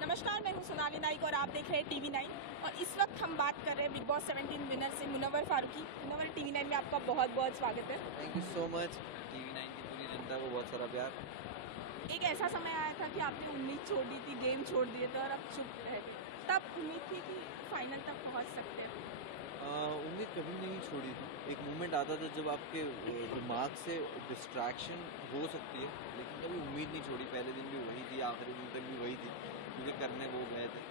नमस्कार, मैं हूं सोनाली नाइक और आप देख रहे हैं टीवी 9। और इस वक्त हम बात कर रहे हैं बिग बॉस 17 विनर से मुनव्वर फारूकी। मुनव्वर, टीवी 9 में आपका बहुत बहुत स्वागत है। Thank you so much. TV 9 की पूरी जनता को बहुत सारा प्यार। एक ऐसा समय आया था कि आपने उम्मीद छोड़ दी थी, गेम छोड़ दिए थे और अब चुप रहे थे। तब उम्मीद थी कि फाइनल तक पहुंच सकते हैं। उम्मीद कभी नहीं छोड़ी थी। एक मोमेंट आता था जब आपके दिमाग से डिस्ट्रैक्शन हो सकती है, लेकिन कभी उम्मीद नहीं छोड़ी। पहले दिन भी वही थी, आखिरी दिन तक भी वही थी, क्योंकि करने वो गए थे।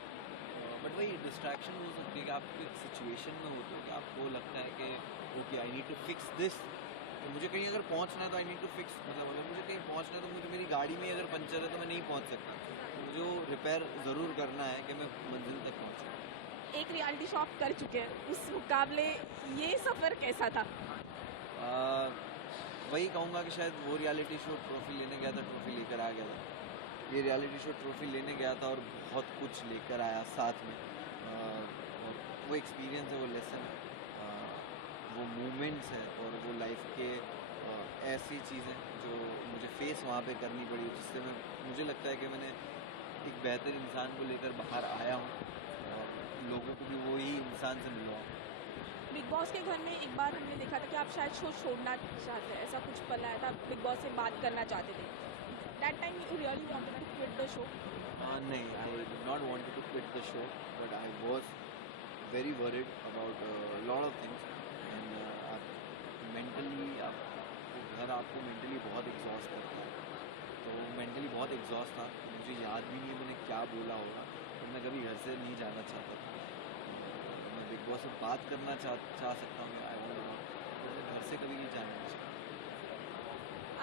बट वही डिस्ट्रैक्शन हो सकती है कि आप एक सिचुएशन में होते हो कि आपको लगता है कि okay I need to fix this. तो मुझे कहीं अगर पहुंचना है तो आई नीड टू फिक्स, मतलब अगर मुझे कहीं पहुंचना है तो मुझे मेरी गाड़ी में अगर पंचर है तो मैं नहीं पहुंच सकता, तो मुझे वो रिपेयर ज़रूर करना है कि मैं मंजिल तक पहुँचूँ। एक रियलिटी शो आप कर चुके हैं, उस मुकाबले ये सफ़र कैसा था? आ, वही कहूँगा कि शायद वो रियलिटी शो ट्रॉफी लेने गया था, ट्रॉफी लेकर आ गया था। ये रियलिटी शो ट्रॉफी लेने गया था और बहुत कुछ लेकर आया साथ में। और वो एक्सपीरियंस है, वो लेसन है, वो मोमेंट्स है और वो लाइफ के ऐसी चीज़ें जो मुझे फेस वहाँ पे करनी पड़ी, जिससे मुझे लगता है कि मैंने एक बेहतर इंसान को लेकर बाहर आया हूँ और लोगों को भी वही इंसान से मिलवा हूँ। बिग बॉस के घर में एक बार हमने देखा था कि आप शायद शो छोड़ना चाहते हैं, ऐसा कुछ पल आया था, आप बिग बॉस से बात करना चाहते थे। That time you really wanted to quit the show? नहीं, I did not wanted to quit the show, but I was very worried about lot of things. And आप मेंटली, आपको घर आपको मेंटली बहुत एग्जॉस्ट करता है, तो मेंटली बहुत एग्जॉस्ट था। मुझे याद भी नहीं है मैंने क्या बोला होगा, तो मैं कभी घर से नहीं जाना चाहता था। मैं बिग बॉस से बात करना चाह सकता हूँ, आई डोंट नो, तो मैं घर से कभी नहीं जाना चाहता।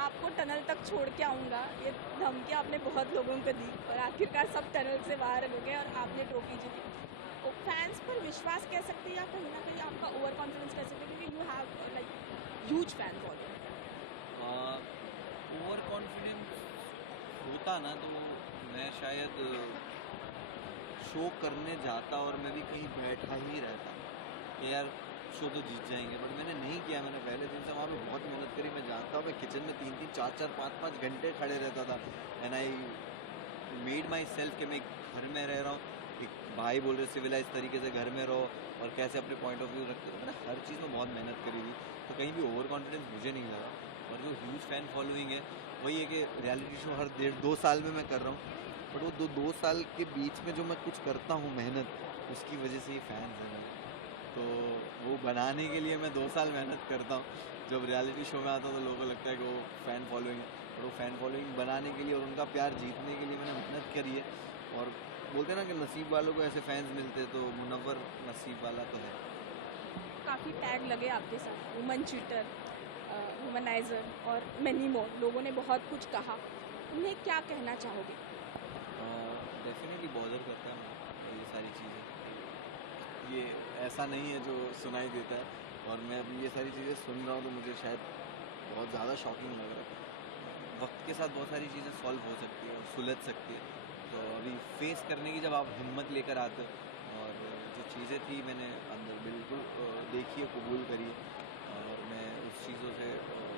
आपको टनल तक छोड़ के आऊँगा, ये धमकी आपने बहुत लोगों को दी और आखिरकार सब टनल से बाहर हो गए और आपने ट्रॉफी जीती। तो फैंस पर विश्वास कह सकते हैं या कहीं ना कहीं आपका ओवर कॉन्फिडेंस कह सकते हैं, क्योंकि you have like huge fan following. Over confidence होता ना तो मैं शायद शो करने जाता और मैं भी कहीं बैठा ही रहता कि यार शो तो जीत जाएंगे, बट मैंने नहीं किया। मैंने पहले दिन से वहाँ पे बहुत मेहनत करी। मैं जानता हूँ मैं किचन में 3-3, 4-4, 5-5 घंटे खड़े रहता था। And I made my self कि मैं घर में रह रहा हूँ, एक भाई बोल रहे सिविलाइज तरीके से घर में रहो और कैसे अपने पॉइंट ऑफ व्यू रखते हो। तो मैंने हर चीज़ में बहुत मेहनत करी थी, तो कहीं भी ओवर कॉन्फिडेंस मुझे नहीं लगा। और जो ह्यूज फैन फॉलोइंग है वही है कि रियलिटी शो हर 1.5-2 साल में मैं कर रहा हूँ, बट वो 2 साल के बीच में जो मैं कुछ करता हूँ मेहनत, उसकी वजह से ही फैंस हैं मेरे। तो वो बनाने के लिए मैं 2 साल मेहनत करता हूँ। जब रियलिटी शो में आता हूँ तो लोगों को लगता है कि वो फ़ैन फॉलोइंग है, और वो फ़ैन फॉलोइंग बनाने के लिए और उनका प्यार जीतने के लिए मैंने मेहनत करी है। और बोलते हैं ना कि नसीब वालों को ऐसे फैंस मिलते हैं, तो मुनव्वर नसीब वाला तो है। काफ़ी टैग लगे आपके साथ, वुमन चीटर, वुमनाइजर और मैनी मोर। लोगों ने बहुत कुछ कहा, उन्हें क्या कहना चाहोगे? डेफिनेटली बॉदर करता है मुझे ये सारी चीज़ें। ये ऐसा नहीं है जो सुनाई देता है, और मैं अभी ये सारी चीज़ें सुन रहा हूँ तो मुझे शायद बहुत ज़्यादा शॉकिंग लग रहा है। वक्त के साथ बहुत सारी चीज़ें सॉल्व हो सकती है और सुलझ सकती है, तो अभी फेस करने की जब आप हिम्मत लेकर आते हो, और जो चीज़ें थी मैंने अंदर बिल्कुल देखी है, कबूल करी है, और मैं उस चीज़ों से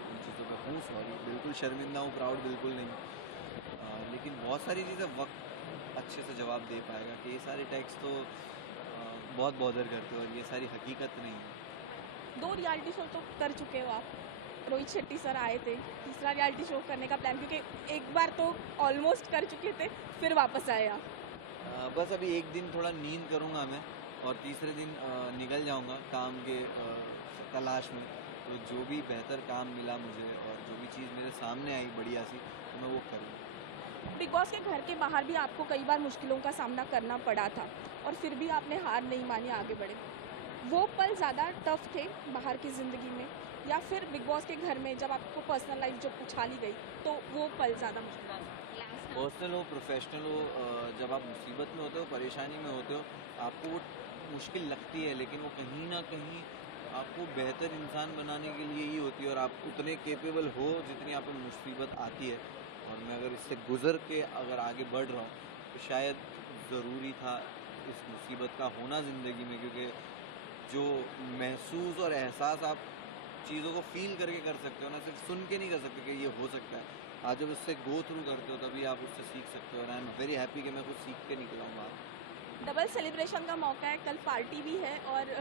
उन चीज़ों पर हूँ सॉरी, बिल्कुल शर्मिंदा हूँ, प्राउड बिल्कुल नहीं। लेकिन बहुत सारी चीज़ें वक्त अच्छे से जवाब दे पाएगा कि ये सारे टैक्स तो बहुत बॉदर करते हो और ये सारी हकीकत नहीं है। 2 रियलिटी शो तो कर चुके हो आप। रोहित शेट्टी सर आए थे, तीसरा रियलिटी शो करने का प्लान, क्योंकि एक बार तो ऑलमोस्ट कर चुके थे, फिर वापस आए आप। बस अभी एक दिन थोड़ा नींद करूँगा मैं, और तीसरे दिन निकल जाऊँगा काम के तलाश में। तो जो भी बेहतर काम मिला मुझे और जो भी चीज़ मेरे सामने आई बढ़िया सी, तो मैं वो करूँगा। बिग बॉस के घर के बाहर भी आपको कई बार मुश्किलों का सामना करना पड़ा था और फिर भी आपने हार नहीं मानी, आगे बढ़े। वो पल ज़्यादा टफ थे बाहर की ज़िंदगी में, या फिर बिग बॉस के घर में जब आपको पर्सनल लाइफ जब उछाली गई तो वो पल ज़्यादा मुश्किल था? पर्सनल हो, प्रोफेशनल हो, जब आप मुसीबत में होते हो, परेशानी में होते हो, आपको वो मुश्किल लगती है, लेकिन वो कहीं ना कहीं आपको बेहतर इंसान बनाने के लिए ही होती है, और आप उतने केपेबल हो जितनी आप पे मुसीबत आती है। और मैं अगर इससे गुज़र के अगर आगे बढ़ रहा हूँ तो शायद ज़रूरी था इस मुसीबत का होना ज़िंदगी में, क्योंकि जो महसूस और एहसास आप चीज़ों को फ़ील करके कर सकते हो ना, सिर्फ सुन के नहीं कर सकते कि ये हो सकता है। आप जब उससे गो थ्रू करते हो तभी आप उससे सीख सकते हो, और आई एम वेरी हैप्पी कि मैं कुछ सीख के निकला हूँ बाहर। डबल सेलिब्रेशन का मौका है, कल पार्टी भी है और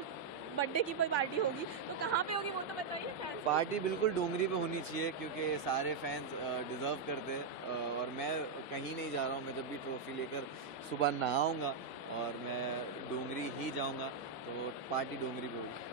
बर्थडे की कोई पार्टी होगी, तो कहाँ पे होगी वो तो बताइए फैंस को। पार्टी बिल्कुल डोंगरी पे होनी चाहिए क्योंकि सारे फैंस डिज़र्व करते हैं, और मैं कहीं नहीं जा रहा हूँ। मैं जब भी ट्रॉफी लेकर सुबह नहाऊंगा और मैं डोंगरी ही जाऊंगा, तो पार्टी डोंगरी पे होगी।